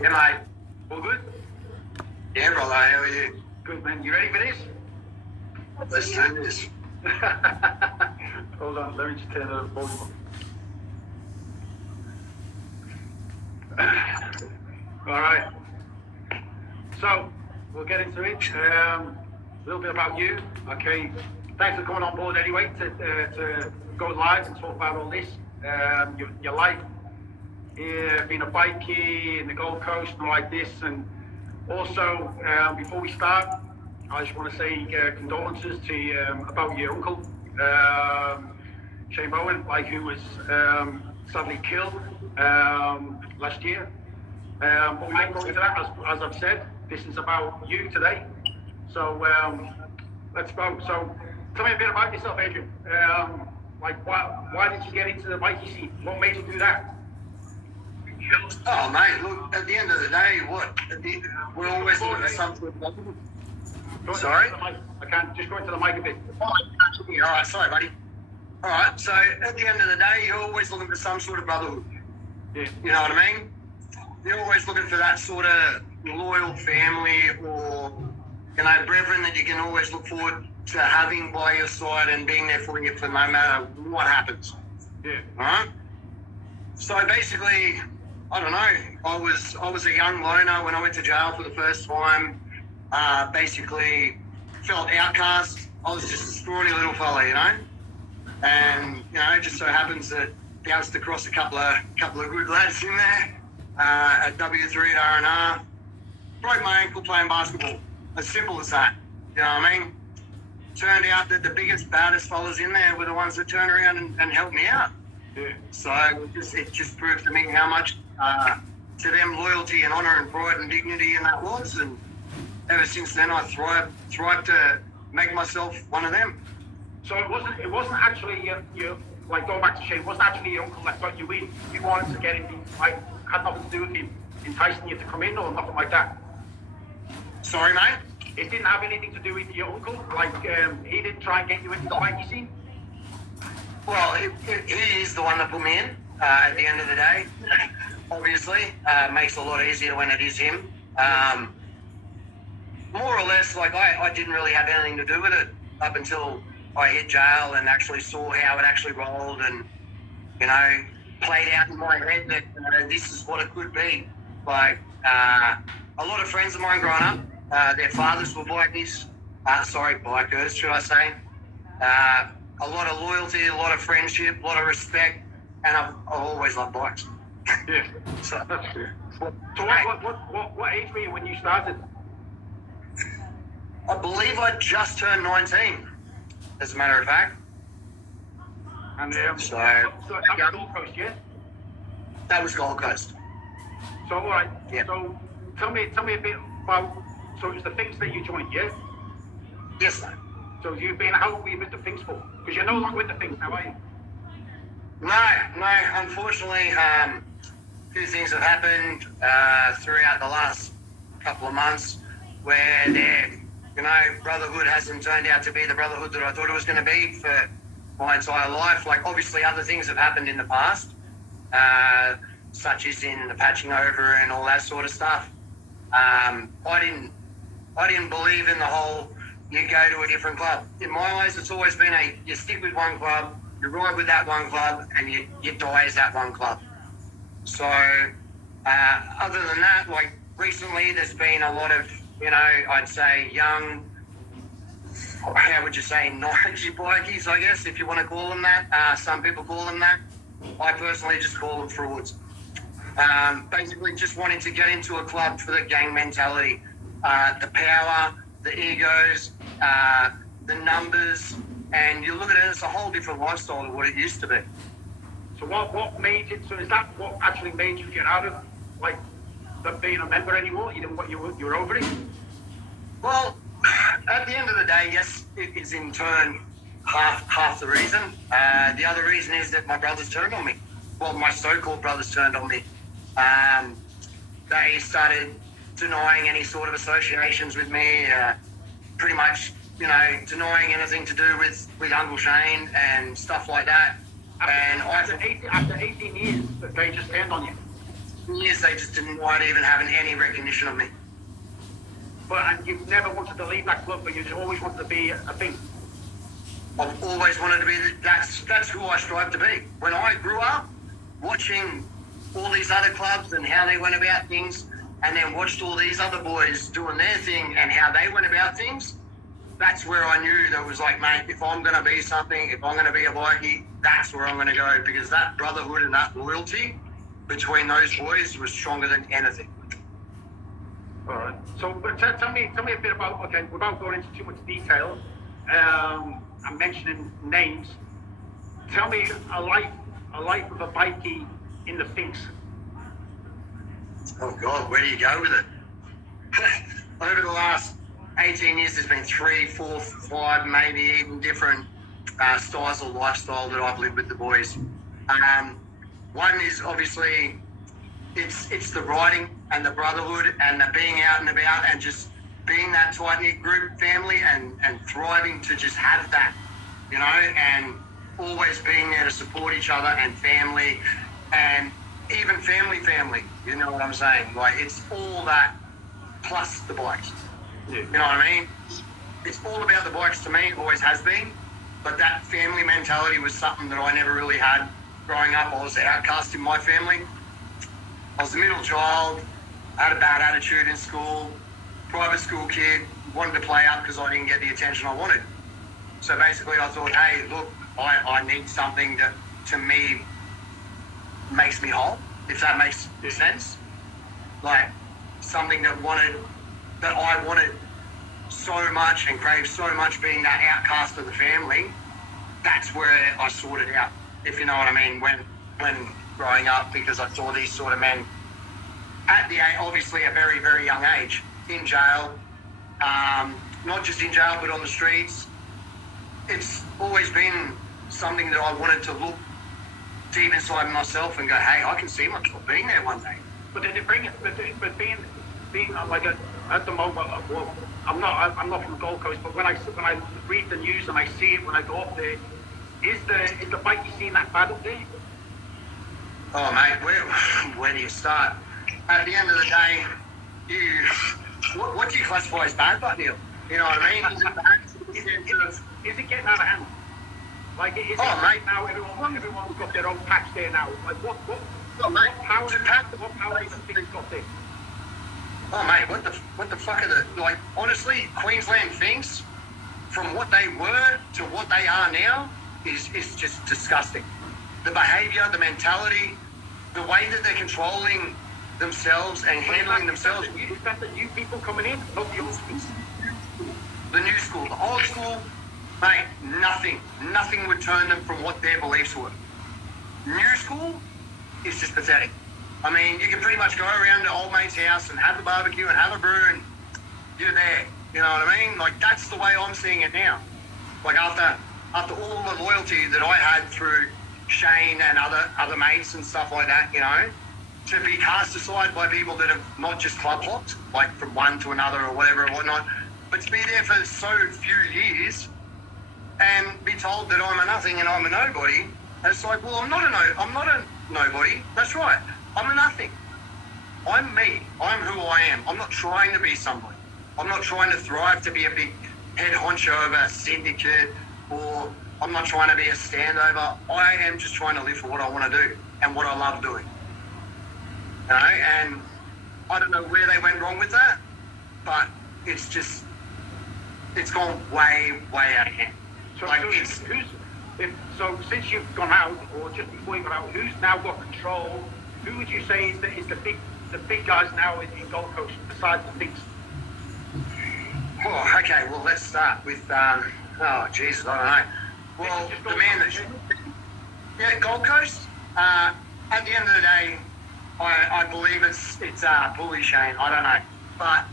Yeah, mate. All good? Yeah, brother. How are you? Good, man. You ready for this? Let's do this. Hold on, let me just turn the volume up. All right. So, we'll get into it. A little bit about you. Okay. Thanks for coming on board anyway to go live and talk about all this. Your life, being a bikie in the Gold Coast and like this. And also, before we start, I just want to say condolences to about your uncle, Shane Bowen, who was sadly killed last year. But we won't go into that, as I've said. This is about you today. So let's go. So tell me a bit about yourself, Adrian. Why did you get into the bikie scene? What made you do that? Oh, mate, look, at the end of the day, we're always looking for something. Sorry? I can't, just go into the mic a bit. All right, sorry, buddy. All right, so at the end of the day, you're always looking for some sort of brotherhood. Yeah. You know what I mean? You're always looking for that sort of loyal family or, brethren that you can always look forward to having by your side and being there for you for no matter what happens. Yeah. All right? So basically, I don't know, I was a young loner when I went to jail for the first time. Basically felt outcast. I was just a scrawny little fella, and just so happens that bounced across a couple of good lads in there at W3 at R&R. Broke my ankle playing basketball. As simple as that. You know what I mean? Turned out that the biggest, baddest fellas in there were the ones that turned around and helped me out. Yeah. So it just proved to me how much to them loyalty and honour and pride and dignity in that was, and ever since then I thrived to make myself one of them. So it wasn't actually you like going back to Shane. It wasn't actually your uncle that got you in. You wanted to get in, had nothing to do with him enticing you to come in or nothing like that. Sorry, mate. It didn't have anything to do with your uncle. He didn't try and get you into the bikie scene. Well, he is the one that put me in. At the end of the day, obviously, makes it a lot easier when it is him. More or less, I didn't really have anything to do with it up until I hit jail and actually saw how it actually rolled and, played out in my head that, this is what it could be. A lot of friends of mine growing up, their fathers were bikies. Bikers, should I say. A lot of loyalty, a lot of friendship, a lot of respect, and I've always loved bikes. Yeah. So what age were you when you started? I believe I just turned 19, as a matter of fact. And so that was Gold Coast, yeah? That was Gold Coast. So all right. Yeah. So tell me a bit about. So it's the things that you joined, yeah? Yes, mate. So how long were you with the things for? Because you're no longer with the things now, are you? No. Unfortunately, a few things have happened throughout the last couple of months where brotherhood hasn't turned out to be the brotherhood that I thought it was going to be for my entire life. Obviously, other things have happened in the past, such as in the patching over and all that sort of stuff. I didn't believe in the whole you go to a different club. In my eyes, it's always been you stick with one club, you ride with that one club, and you die as that one club. So, other than that, recently there's been a lot of, I'd say young, how would you say, knowledge bikies, I guess, if you want to call them that. Some people call them that. I personally just call them frauds. Basically just wanting to get into a club for the gang mentality, the power, the egos, the numbers, and you look at it as a whole different lifestyle of what it used to be. So what made it? So is that what actually made you get out of being a member anymore? You were over it. Well, at the end of the day, yes, it is in turn half the reason. The other reason is that my brothers turned on me. Well, my so-called brothers turned on me. They started denying any sort of associations with me, pretty much, denying anything to do with Uncle Shane and stuff like that. After 18 years, they just turned on you. years they just didn't want even having any recognition of me. But and you've never wanted to leave that club, but you just always wanted to be a thing. I've always wanted to be. That's who I strive to be. When I grew up, watching all these other clubs and how they went about things, and then watched all these other boys doing their thing and how they went about things, that's where I knew that was like, mate, if I'm going to be something, if I'm going to be a bikie, that's where I'm going to go, because that brotherhood and that loyalty between those boys was stronger than anything. All right. So, but tell me a bit about, okay, without going into too much detail, and mentioning names, tell me a life of a bikie in the Finks. Oh God, where do you go with it? Over the last 18 years, there's been 3, 4, 5, maybe even different styles of lifestyle that I've lived with the boys. One is obviously it's the riding and the brotherhood and the being out and about and just being that tight-knit group family and thriving to just have that, you know, and always being there to support each other and family and even family, you know what I'm saying? Like, it's all that plus the bikes. Yeah. You know what I mean? It's all about the bikes to me, it always has been, but that family mentality was something that I never really had growing up. I was the outcast in my family. I was the middle child, had a bad attitude in school, private school kid, wanted to play up because I didn't get the attention I wanted. So basically I thought, hey, look, I need something that to me makes me whole, if that makes sense. Like something that I wanted so much and craved so much, being that outcast of the family. That's where I sorted out, if you know what I mean, when growing up, because I saw these sort of men at obviously a very, very young age, in jail, not just in jail, but on the streets. It's always been something that I wanted to look deep inside myself and go, hey, I can see myself being there one day. But then but being like at the moment, well, I'm not from the Gold Coast, but when I read the news and I see it when I go up there, is the bikie scene that bad up there? Oh mate, where do you start? At the end of the day, what do you classify as bad, but Neil? You know what I mean? Is it bad? Is it getting out of hand? Like, is it right now everyone's got their own patch there now? Like, what power does the thing got there? Oh mate, what the fuck are the, like, honestly, Queensland things, from what they were to what they are now, is just disgusting. The behaviour, the mentality, the way that they're controlling themselves and handling themselves. Is that the new people coming in? Not the old school? The new school, the old school, mate, nothing would turn them from what their beliefs were. New school is just pathetic. I mean, you can pretty much go around to old mate's house and have the barbecue and have a brew and you're there. You know what I mean? Like, that's the way I'm seeing it now. Like, after all the loyalty that I had through Shane and other mates and stuff like that, you know, to be cast aside by people that have not just club hopped, like from one to another or whatever or whatnot, but to be there for so few years and be told that I'm a nothing and I'm a nobody. And it's like, well, I'm not a nobody. That's right. I'm a nothing. I'm me. I'm who I am. I'm not trying to be somebody. I'm not trying to thrive to be a big head honcho of a syndicate, or I'm not trying to be a standover. I am just trying to live for what I want to do and what I love doing. You know, and I don't know where they went wrong with that, but it's gone way, way out of hand. So since you've gone out, or just before you got out, who's now got control? Who would you say is the big guys now in Gold Coast besides the bigs? Oh, okay. Well, let's start with oh Jesus, I don't know. Well, the man that Gold Coast. At the end of the day, I believe it's Bully Shane. I don't know, but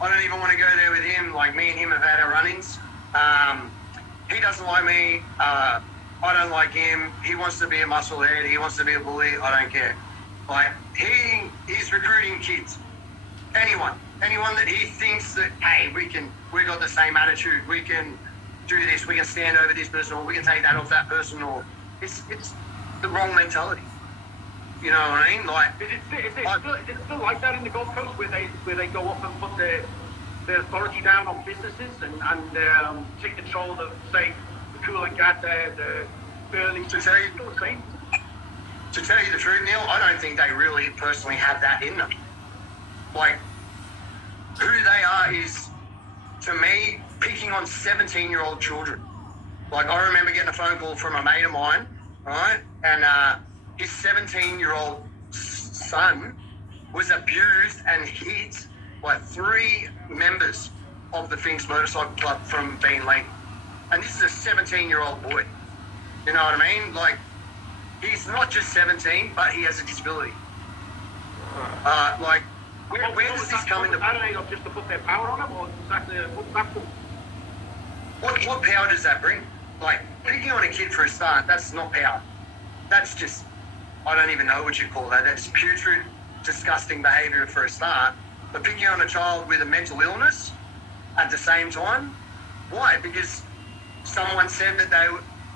I don't even want to go there with him. Like, me and him have had our run-ins. He doesn't like me. I don't like him. He wants to be a musclehead. He wants to be a bully. I don't care. Like, he's recruiting kids. Anyone that he thinks that, hey, we got the same attitude. We can do this. We can stand over this person, or we can take that off that person. Or it's the wrong mentality. You know what I mean? Like, Is it still like that in the Gold Coast where they go up and put the authority down on businesses and take control of, say, the cooling gas, the Burley? to tell you, Still the same? to tell you the truth, Neil, I don't think they really personally have that in them. Like, who they are is, to me, picking on 17-year-old children. Like, I remember getting a phone call from a mate of mine, right? And his 17-year-old son was abused and hit by 3 members of the Finks Motorcycle Club from Bean Lane. And this is a 17-year-old boy. You know what I mean? Like, he's not just 17, but he has a disability. Like, where does this come into? I don't know, just to put their power on it, or exactly what's that for? What power does that bring? Like, picking on a kid for a start, that's not power. That's just, I don't even know what you call that. That's putrid, disgusting behaviour for a start. But picking on a child with a mental illness at the same time, why? Because someone said that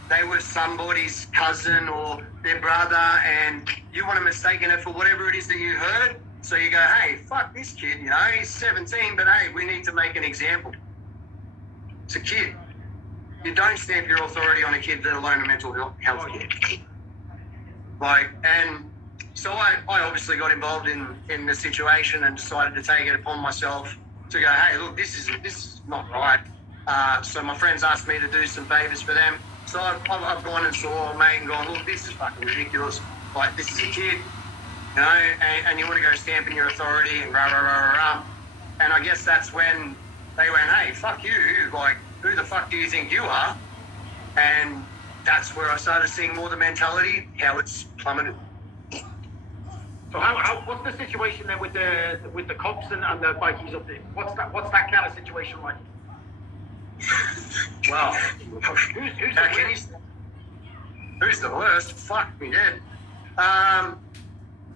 they were somebody's cousin or their brother, and you want to mistaken it for whatever it is that you heard. So you go, hey, fuck this kid, you know, he's 17, but hey, we need to make an example. It's a kid. You don't stamp your authority on a kid, let alone a mental health kid. Like, and so I obviously got involved in the situation and decided to take it upon myself to go, hey, look, this is not right. So my friends asked me to do some favours for them. So I've gone and saw a mate and gone, look, this is fucking ridiculous. Like, this is a kid, you know, and you want to go stamping your authority and rah, rah, rah, rah, rah. And I guess that's when they went, hey, fuck you. Like, who the fuck do you think you are? And that's where I started seeing more the mentality, how it's plummeted. So what's the situation then with the cops and the bikies up there? What's that kind of situation like? Well, who's the worst? Fuck me dead. I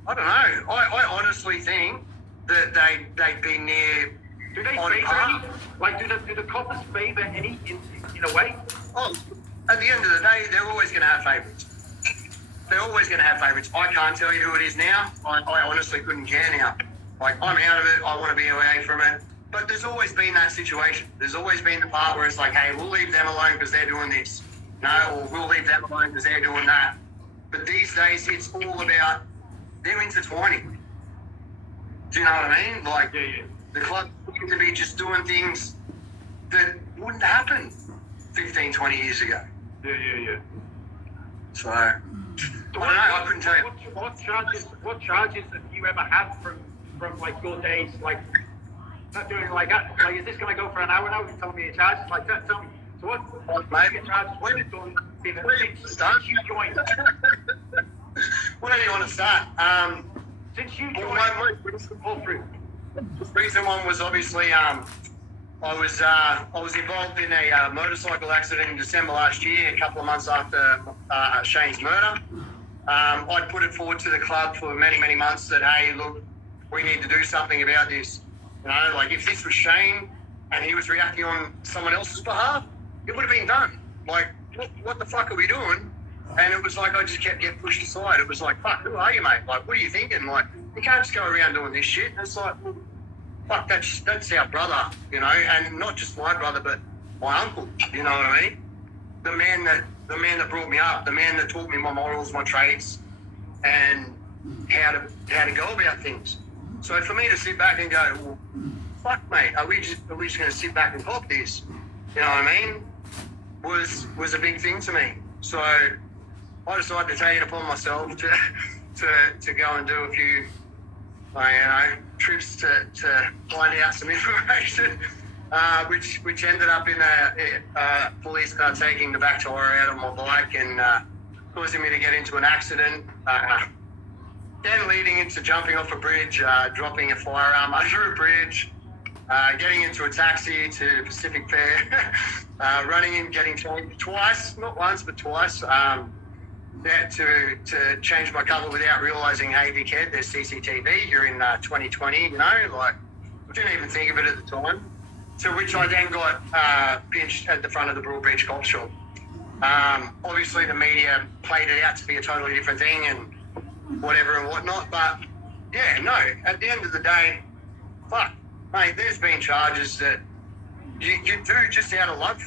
don't know. I honestly think that they'd be near. Do they favour any? Like, do the coppers favour any in a way? Oh, at the end of the day, they're always going to have favourites. They're always going to have favourites. I can't tell you who it is now. I honestly couldn't care now. Like, I'm out of it. I want to be away from it. But there's always been that situation. There's always been the part where it's like, hey, we'll leave them alone because they're doing this. No, or we'll leave them alone because they're doing that. But these days, it's all about them intertwining. Do you know what I mean? Like, yeah. The club seem to be just doing things that wouldn't happen 15, 20 years ago. Yeah. So, I don't know, I couldn't tell you. What charges have you ever had from like your days, like not doing like that? Like, is this going to go for an hour now? You're telling me your charges? Like, tell me. So what charges have you done since you joined? Where do you want to start? Since you joined, pull through. The recent one was obviously I was involved in a motorcycle accident in December last year, a couple of months after Shane's murder. I'd put it forward to the club for many, many months that, hey, look, we need to do something about this. You know, like, if this was Shane and he was reacting on someone else's behalf, it would have been done. Like, what the fuck are we doing? And it was like I just kept getting pushed aside. It was like, fuck, who are you, mate? Like, what are you thinking? Like, you can't just go around doing this shit. And it's like, fuck, that's our brother, you know, and not just my brother, but my uncle, you know what I mean? The man that brought me up, the man that taught me my morals, my traits, and how to go about things. So for me to sit back and go, well, fuck, mate, are we just going to sit back and pop this? You know what I mean? Was a big thing to me. So I decided to take it upon myself to go and do a few, trips to find out some information, which ended up in a police car taking the back tire out of my bike and causing me to get into an accident. Then leading into jumping off a bridge, dropping a firearm under a bridge, getting into a taxi to Pacific Fair, running in, getting changed twice, not once, but twice. To change my cover without realising, hey, dickhead, there's CCTV, you're in 2020, you know, like, I didn't even think of it at the time. To which I then got pinched at the front of the Broadbeach Cop Shop. Obviously, the media played it out to be a totally different thing, and whatever and whatnot. But yeah, no, at the end of the day, fuck, mate, there's been charges that you do just out of love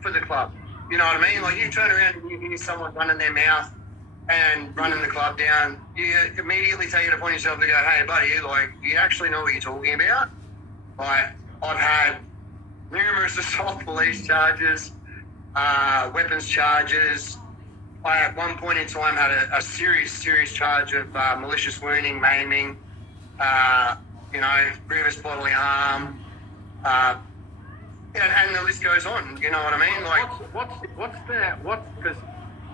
for the club. You know what I mean? Like, you turn around and you hear someone running their mouth and running the club down, you immediately take it upon yourself to go, hey, buddy, like, you actually know what you're talking about? Like, I've had numerous assault police charges, weapons charges. I, at one point in time, had a serious charge of malicious wounding, maiming, grievous bodily harm, and the list goes on. You know what I mean? Like, because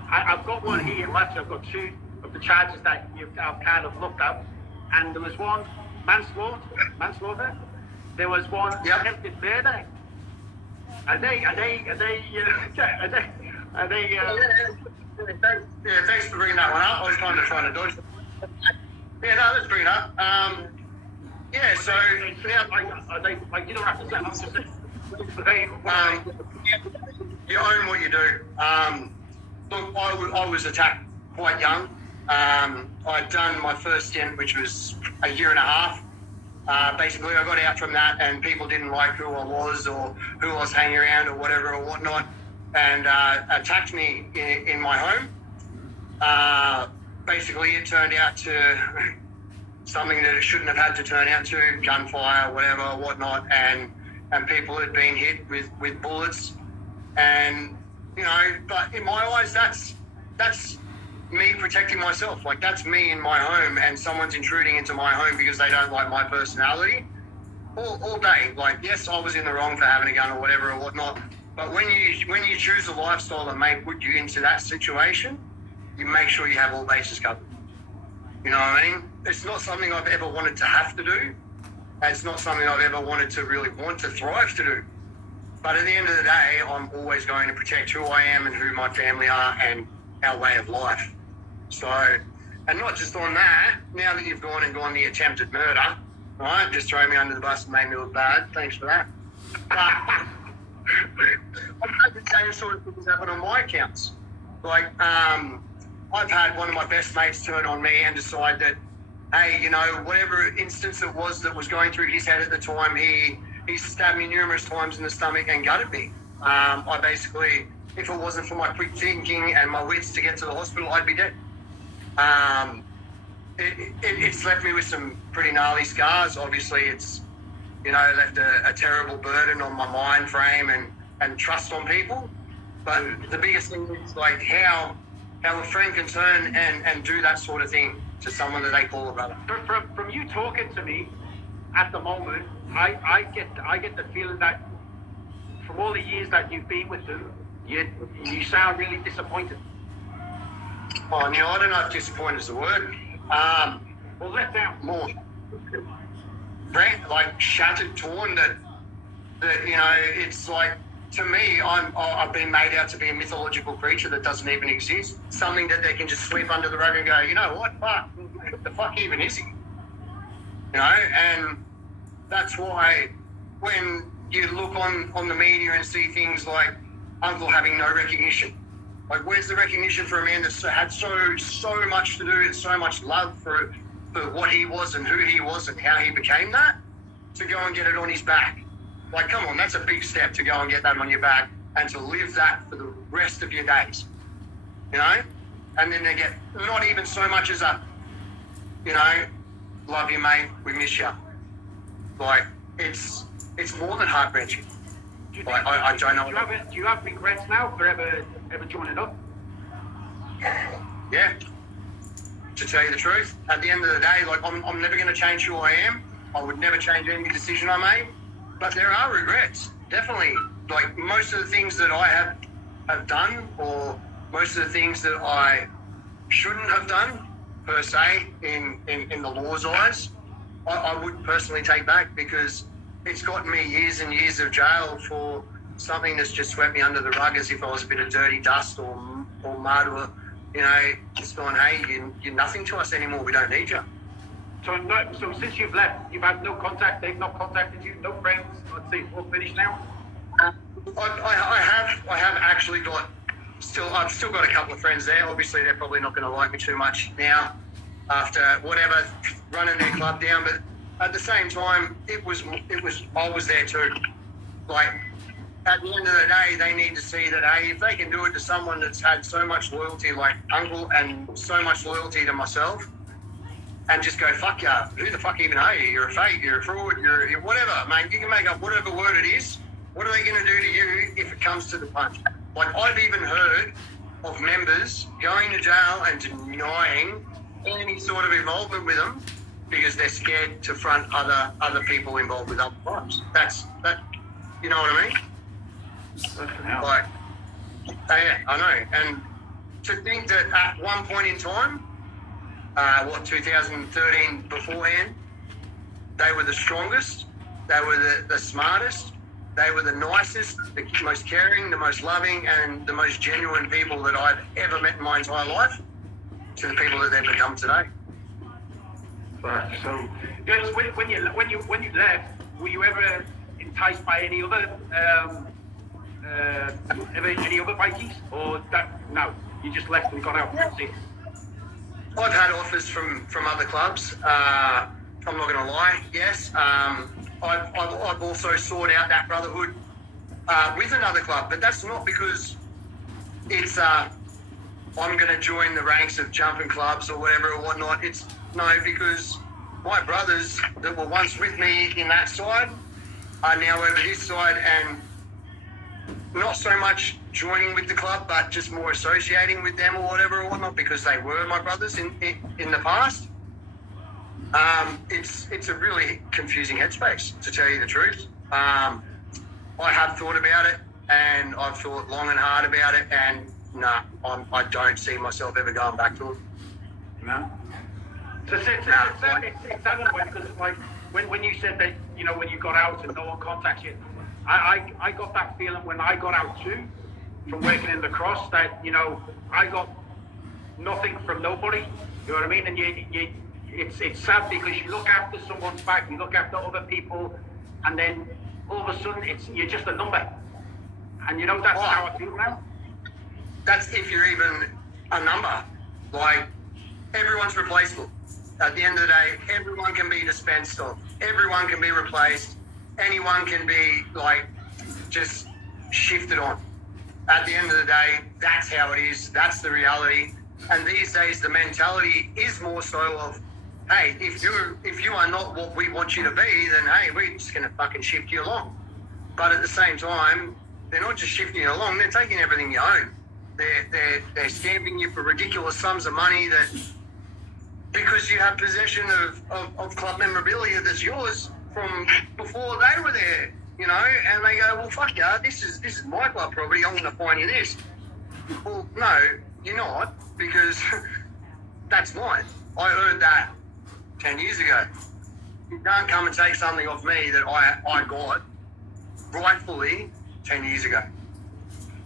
I've got one here. Actually, I've got two of the charges that I've kind of looked up, and there was one manslaughter. There was one attempted murder. Are they? Yeah, thanks for bringing that one up. I was kind of trying to dodge. Yeah, no, let's bring it up. Yeah, so are they like, you don't have to say. I'm just saying. You own what you do. Look, I was attacked quite young. I'd done my first stint, which was a year and a half. Basically, I got out from that, and people didn't like who I was or who I was hanging around or whatever or whatnot, and attacked me in my home. Basically, it turned out to something that it shouldn't have had to turn out to, gunfire, whatever, whatnot, and people had been hit with bullets. And, but in my eyes, that's me protecting myself. Like, that's me in my home, and someone's intruding into my home because they don't like my personality all day. Like, yes, I was in the wrong for having a gun or whatever or whatnot, but when you choose a lifestyle that may put you into that situation, you make sure you have all bases covered. You know what I mean? It's not something I've ever wanted to have to do. It's not something I've ever wanted to really want to thrive to do. But at the end of the day, I'm always going to protect who I am and who my family are and our way of life. So, and not just on that, now that you've gone the attempted murder, right, just throw me under the bus and made me look bad. Thanks for that. But I've had the same sort of things happen on my accounts. Like, I've had one of my best mates turn on me and decide that, hey, whatever instance it was that was going through his head at the time, he stabbed me numerous times in the stomach and gutted me. I basically, if it wasn't for my quick thinking and my wits to get to the hospital, I'd be dead. It's left me with some pretty gnarly scars. Obviously, it's, left a terrible burden on my mind frame and trust on people. But the biggest thing is, like, how a friend can turn and do that sort of thing to someone that they call a brother. From you talking to me at the moment, I get the feeling that from all the years that you've been with them, you sound really disappointed. Oh, Neil, I don't know if disappointed is the word. Well, let down. More. Like, shattered, torn, that it's like, to me, I've been made out to be a mythological creature that doesn't even exist. Something that they can just sweep under the rug and go, you know what, fuck, what the fuck even is he? And that's why when you look on the media and see things like Uncle having no recognition, like, where's the recognition for a man that's had so much to do and so much love for what he was and who he was and how he became that, to go and get it on his back? Like, come on, that's a big step to go and get that on your back and to live that for the rest of your days, And then they get not even so much as a, love you, mate, we miss you. Like, it's more than heart-wrenching. Like, I don't know. Do you have regrets now for ever joining up? Yeah. To tell you the truth, at the end of the day, like, I'm never going to change who I am. I would never change any decision I made. But there are regrets, definitely. Like, most of the things that I have done, or most of the things that I shouldn't have done, per se, in the law's eyes, I would personally take back, because it's gotten me years and years of jail for something that's just swept me under the rug as if I was a bit of dirty dust or mud, or, just going, hey, you're nothing to us anymore, we don't need you. So since you've left, you've had no contact, they've not contacted you, no friends, let's see, all finished now? I have actually got, I've still got a couple of friends there. Obviously, they're probably not going to like me too much now. after whatever, running their club down. But at the same time, I was there too. Like, at the end of the day, they need to see that, hey, if they can do it to someone that's had so much loyalty, like Uncle, and so much loyalty to myself, and just go, fuck ya, who the fuck even are you? You're a fake, you're a fraud, you're whatever, mate. You can make up whatever word it is. What are they going to do to you if it comes to the punch? Like, I've even heard of members going to jail and denying any sort of involvement with them because they're scared to front other people involved with other crimes. That, you know what I mean? Like, yeah, I know. And to think that at one point in time, 2013 beforehand, they were the strongest, they were the smartest, they were the nicest, the most caring, the most loving, and the most genuine people that I've ever met in my entire life, to the people that they've become today. Right. So, yes, when you left, were you ever enticed by any other bikies, or that? No, you just left and got out. That's it. I've had offers from other clubs. I'm not going to lie. Yes, I've also sought out that brotherhood with another club, but that's not because it's I'm going to join the ranks of jumping clubs or whatever or whatnot. It's because my brothers that were once with me in that side are now over this side, and not so much joining with the club, but just more associating with them or whatever or whatnot, because they were my brothers in the past. It's a really confusing headspace, to tell you the truth. I have thought about it, and I've thought long and hard about it, and I don't see myself ever going back to it. No. So it's that way, because like when you said that, when you got out and no one contacts you, I got that feeling when I got out too, from working in the cross, that I got nothing from nobody. You know what I mean? And it's sad, because you look after someone's back, you look after other people, and then all of a sudden you're just a number. And that's how I feel now. That's if you're even a number. Like, everyone's replaceable. At the end of the day, everyone can be dispensed of. Everyone can be replaced. Anyone can be, just shifted on. At the end of the day, that's how it is. That's the reality. And these days, the mentality is more so of, hey, if you are not what we want you to be, then, hey, we're just going to fucking shift you along. But at the same time, they're not just shifting you along, they're taking everything you own. They're stamping you for ridiculous sums of money that, because you have possession of club memorabilia that's yours from before they were there, and they go, well, fuck yeah, this is my club property, I'm going to find you this. Well, no, you're not, because that's mine. I earned that 10 years ago. You can't come and take something off me that I got rightfully 10 years ago.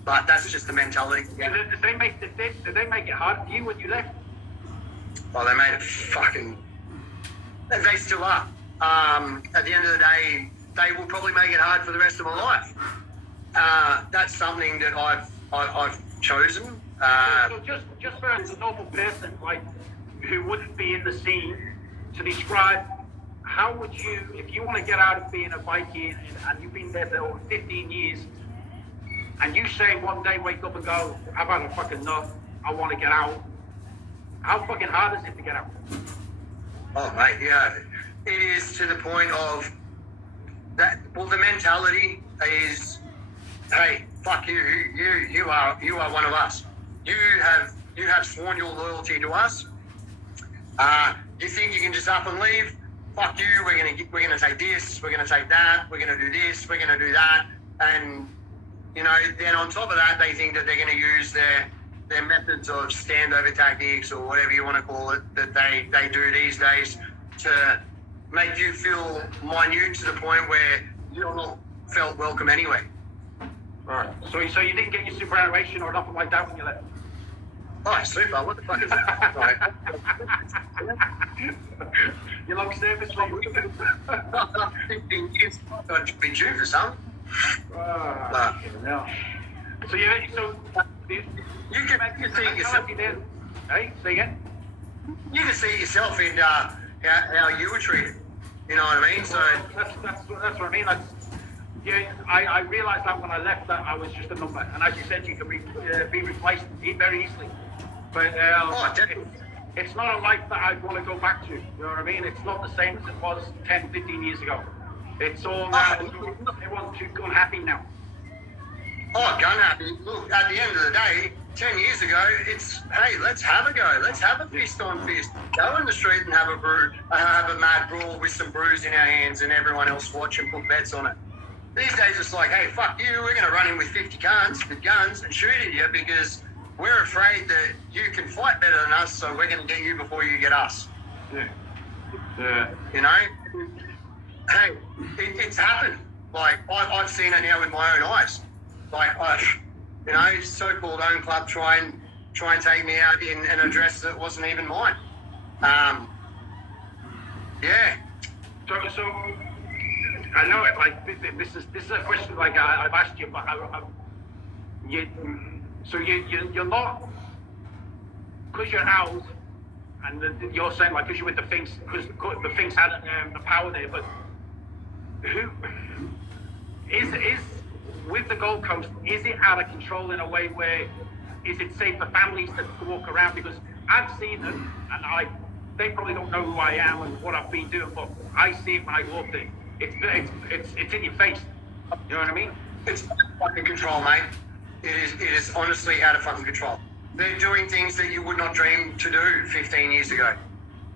But that's just the mentality. Yeah. Did they make it hard for you when you left? Oh, they made it fucking... They still are. At the end of the day, they will probably make it hard for the rest of my life. That's something that I've chosen. So just for a normal person, who wouldn't be in the scene, to describe, how would you, if you want to get out of being a bikie and you've been there for over 15 years, and you say one day, wake up and go, I've had a fucking nut, I want to get out. How fucking hard is it to get out? Oh, mate, yeah. It is to the point of that. Well, the mentality is, hey, fuck you. You are one of us. You have sworn your loyalty to us. You think you can just up and leave? Fuck you. We're gonna take this. We're gonna take that. We're gonna do this. We're gonna do that. And then on top of that, they think that they're gonna use their methods of standover tactics, or whatever you want to call it, that they do these days, to make you feel minute to the point where you're not felt welcome anyway. Right. So you didn't get your superannuation or nothing like that when you left? Oh, super. What the fuck is that? Right. Your long service leave. 15 years. I'd be due for some. No. So you can see yourself. Hey, say again. you can see it yourself in how you were treated. You know what I mean? So That's what I mean. Yeah, I realised that when I left that I was just a number, and as you said, you can be replaced very easily. But it's not a life that I'd want to go back to. You know what I mean? It's not the same as it was 10, 15 years ago. It's all everyone's too unhappy now. Oh, gun happy. Look, at the end of the day, 10 years ago, it's, hey, let's have a go. Let's have a fist on fist. Go in the street and have a mad brawl with some brews in our hands and everyone else watch and put bets on it. These days, it's like, hey, fuck you. We're going to run in with 50 guns and shoot at you because we're afraid that you can fight better than us, so we're going to get you before you get us. Yeah. You know? Hey, it's happened. Like, I've seen it now with my own eyes. Like, so-called own club try and take me out in an address that wasn't even mine. Yeah. So I know it. Like this is a question like I've asked you, but you're not, because you're out, and you're saying like because you're with the Finks, because the Finks had the power there, but who is with the Gold Coast, is it out of control in a way where is it safe for families to walk around? Because I've seen them, and they probably don't know who I am and what I've been doing, but I see it when I walk there. It's in your face. You know what I mean? It's fucking control, mate. It is honestly out of fucking control. They're doing things that you would not dream to do 15 years ago.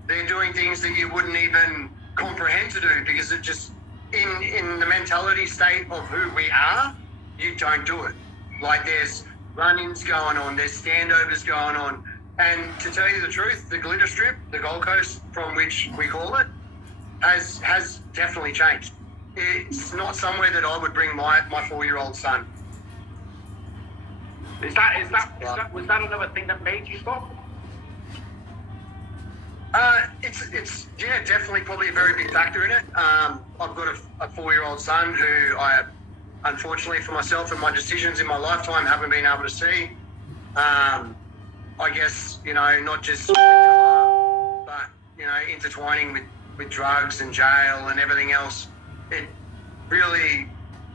They're doing things that you wouldn't even comprehend to do because it just in the mentality state of who we are, you don't do it. Like there's run-ins going on, there's standovers going on, and to tell you the truth, the glitter strip, the Gold Coast from which we call it, has definitely changed. It's not somewhere that I would bring my 4-year-old son. Was that another thing that made you stop? It's definitely probably a very big factor in it. I've got a 4-year-old son who I, unfortunately for myself and my decisions in my lifetime, haven't been able to see. I guess, not just with the club, but, intertwining with drugs and jail and everything else. It really,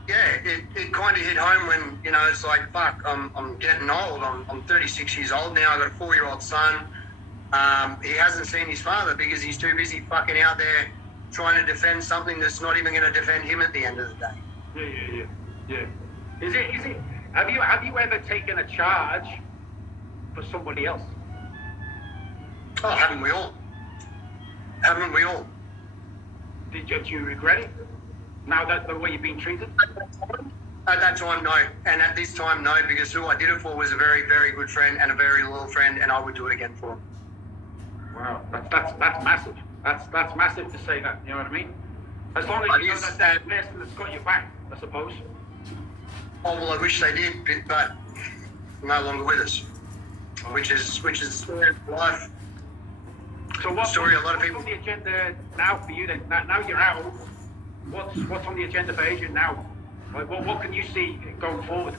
it kind of hit home when, it's like, fuck, I'm getting old. I'm 36 years old now. I've got a 4-year-old son. He hasn't seen his father because he's too busy fucking out there trying to defend something that's not even going to defend him at the end of the day. Yeah. Is it? Have you ever taken a charge for somebody else? Oh, haven't we all? Did you regret it? Now that the way you're being treated? At that time, no. And at this time, no, because who I did it for was a very, very good friend and a very loyal friend, and I would do it again for him. Wow, that's massive. That's massive to say that. You know what I mean? As long as you know that person that's got your back, I suppose. Oh well, I wish they did, but no longer with us. Which is life. So what's story a lot of people on the agenda now for you then? Now you're out. What's on the agenda for Adrian now? Like what can you see going forward?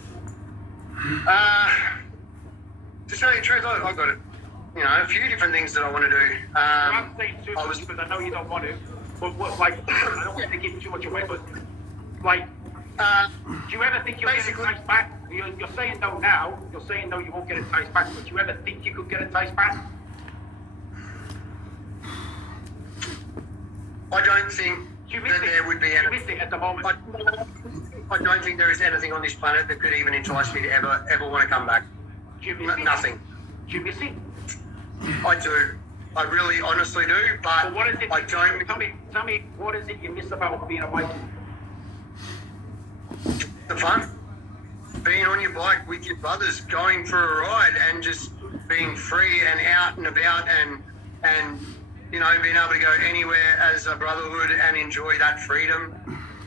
To tell you the truth, I got it. A few different things that I want to do. I'm saying too much because I know you don't want to. But I don't want to give too much away. But do you ever think you'll get Entice back? You're saying no now. You're saying no, you won't get Entice back. But do you ever think you could get Entice back? I don't think that there would be anything. You miss it at the moment. I don't think there is anything on this planet that could even entice me to ever want to come back. Do you miss it? Nothing. Do you miss it? I do. I really, honestly do. But what is it? I don't. Tell me, what is it you miss about being a Viking? The fun. Being on your bike with your brothers, going for a ride, and just being free and out and about, and being able to go anywhere as a brotherhood and enjoy that freedom.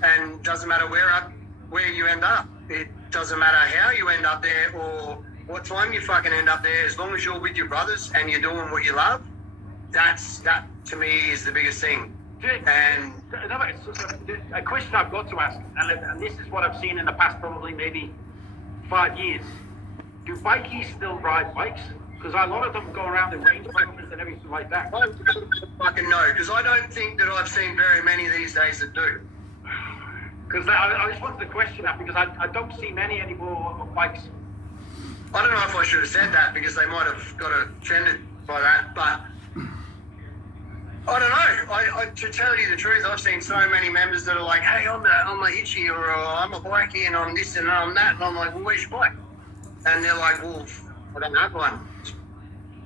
And doesn't matter where you end up. It doesn't matter how you end up there or what time you fucking end up there. As long as you're with your brothers and you're doing what you love, that to me is the biggest thing. And a question I've got to ask, and this is what I've seen in the past probably maybe 5 years. Do bikies still ride bikes? Because a lot of them go around in rangelanders and everything like that. I don't fucking know, because I don't think that I've seen very many these days that do. Because I just wanted to question that because I don't see many anymore of bikes. I don't know if I should have said that because they might have got offended by that, but I don't know. To tell you the truth, I've seen so many members that are like, hey, I'm a hitchy or I'm a bikey and I'm this and I'm that. And I'm like, well, where's your bike? And they're like, well, I don't have one.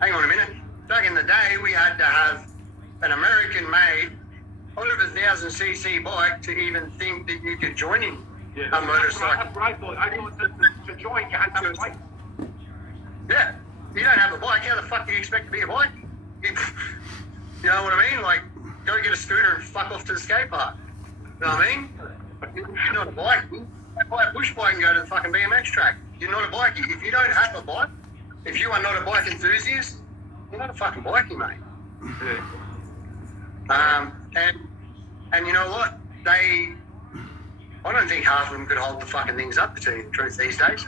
Hang on a minute. Back in the day, we had to have an American-made over 1,000cc bike to even think that you could join in a motorcycle. That's right, boy. I thought to join, you had to have a bike. Yeah. You don't have a bike, how the fuck do you expect to be a bike? You know what I mean? Like, go get a scooter and fuck off to the skate park. You know what I mean? You're not a bike. Buy a push bike and go to the fucking BMX track. You're not a bikie. If you don't have a bike, if you are not a bike enthusiast, you're not a fucking bikie, mate. Yeah. And you know what? I don't think half of them could hold the fucking things up, to tell you the truth, these days.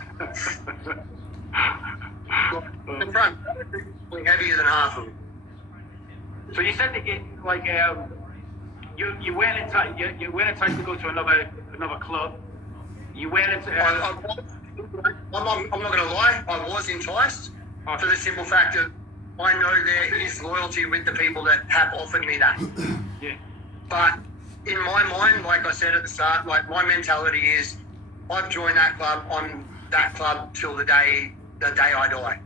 The front, we're heavier than half of them. So you said that you went inside to go to another club. You went into. I'm not going to lie. I was enticed for the simple fact that I know there is loyalty with the people that have offered me that. Yeah. But in my mind, like I said at the start, like my mentality is, I've joined that club on that club till the day I die.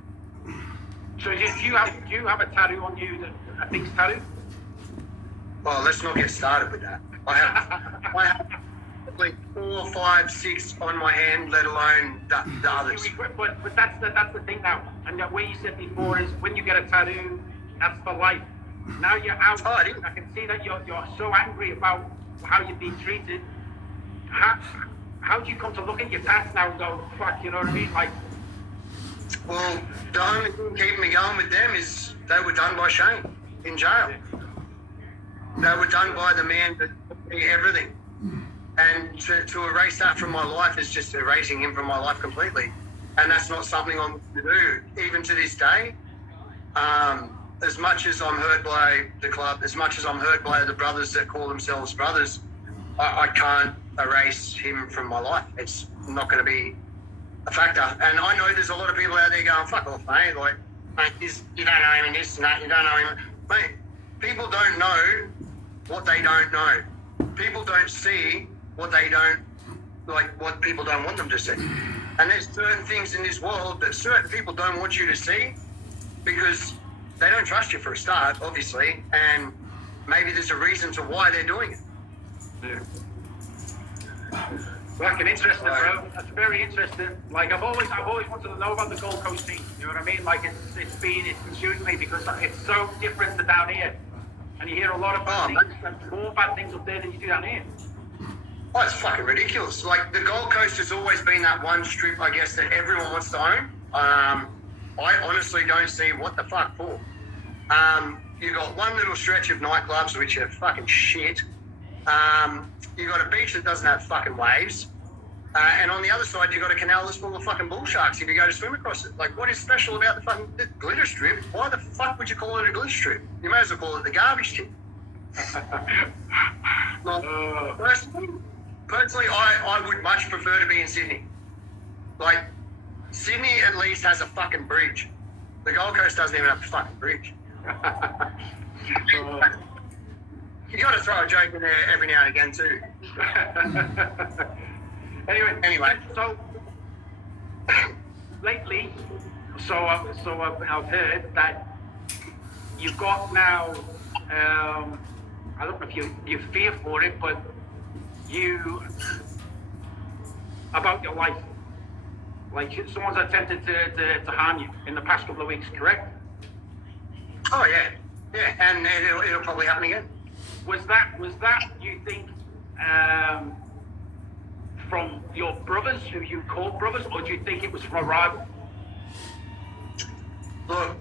So do you have a tattoo on you, a big tattoo? Well, let's not get started with that. I have like 4, 5, 6 on my hand, let alone the others. But that's the thing now. And the way you said before is when you get a tattoo, that's for life. Now you're out. Oh, I can see that you're so angry about how you're being treated. How do you come to look at your tats now and go, fuck, you know what I mean? Like, well, the only thing keeping me going with them is they were done by Shane in jail. They were done by the man that took me everything. And to erase that from my life is just erasing him from my life completely. And that's not something I'm going to do, even to this day. As much as I'm hurt by the club, as much as I'm hurt by the brothers that call themselves brothers, I can't erase him from my life. It's not going to be a factor. And I know there's a lot of people out there going, fuck off, mate. Like, mate, you don't know him and this and that, you don't know him. Mate, people don't know what they don't know. People don't see what they don't, like what people don't want them to see. And there's certain things in this world that certain people don't want you to see because they don't trust you for a start, obviously, and maybe there's a reason to why they're doing it. Yeah. Fucking interesting, bro. That's very interesting. Like I've always wanted to know about the Gold Coast scene. You know what I mean? Like it's confusing me because it's so different to down here, and you hear a lot of bad things, more bad things up there than you do down here. Oh, it's fucking ridiculous. Like the Gold Coast has always been that one strip, I guess, that everyone wants to own. I honestly don't see what the fuck for. You got one little stretch of nightclubs which are fucking shit. You got a beach that doesn't have fucking waves. And on the other side, you got a canal that's full of fucking bull sharks if you go to swim across it. Like, what is special about the fucking glitter strip? Why the fuck would you call it a glitter strip? You may as well call it the garbage strip. Personally, I would much prefer to be in Sydney. Like, Sydney at least has a fucking bridge. The Gold Coast doesn't even have a fucking bridge. You got to throw a joke in there every now and again too. Anyway. So lately, I've heard that you've got now. I don't know if you fear for it, but you about your life. Like someone's attempted to harm you in the past couple of weeks, correct? Oh yeah, and it'll probably happen again. Was that you think from your brothers who you called brothers, or do you think it was from a rival? Look,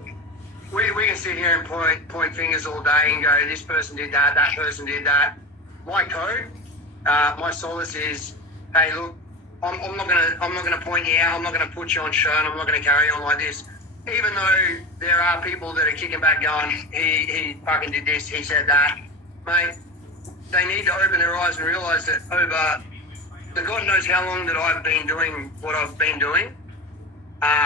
we can sit here and point fingers all day and go, this person did that person did that. My code, my solace is, hey, look, I'm not gonna point you out. I'm not gonna put you on show, and I'm not gonna carry on like this. even though there are people that are kicking back going, he fucking did this, he said that, mate, they need to open their eyes and realise that over the God knows how long that I've been doing what I've been doing,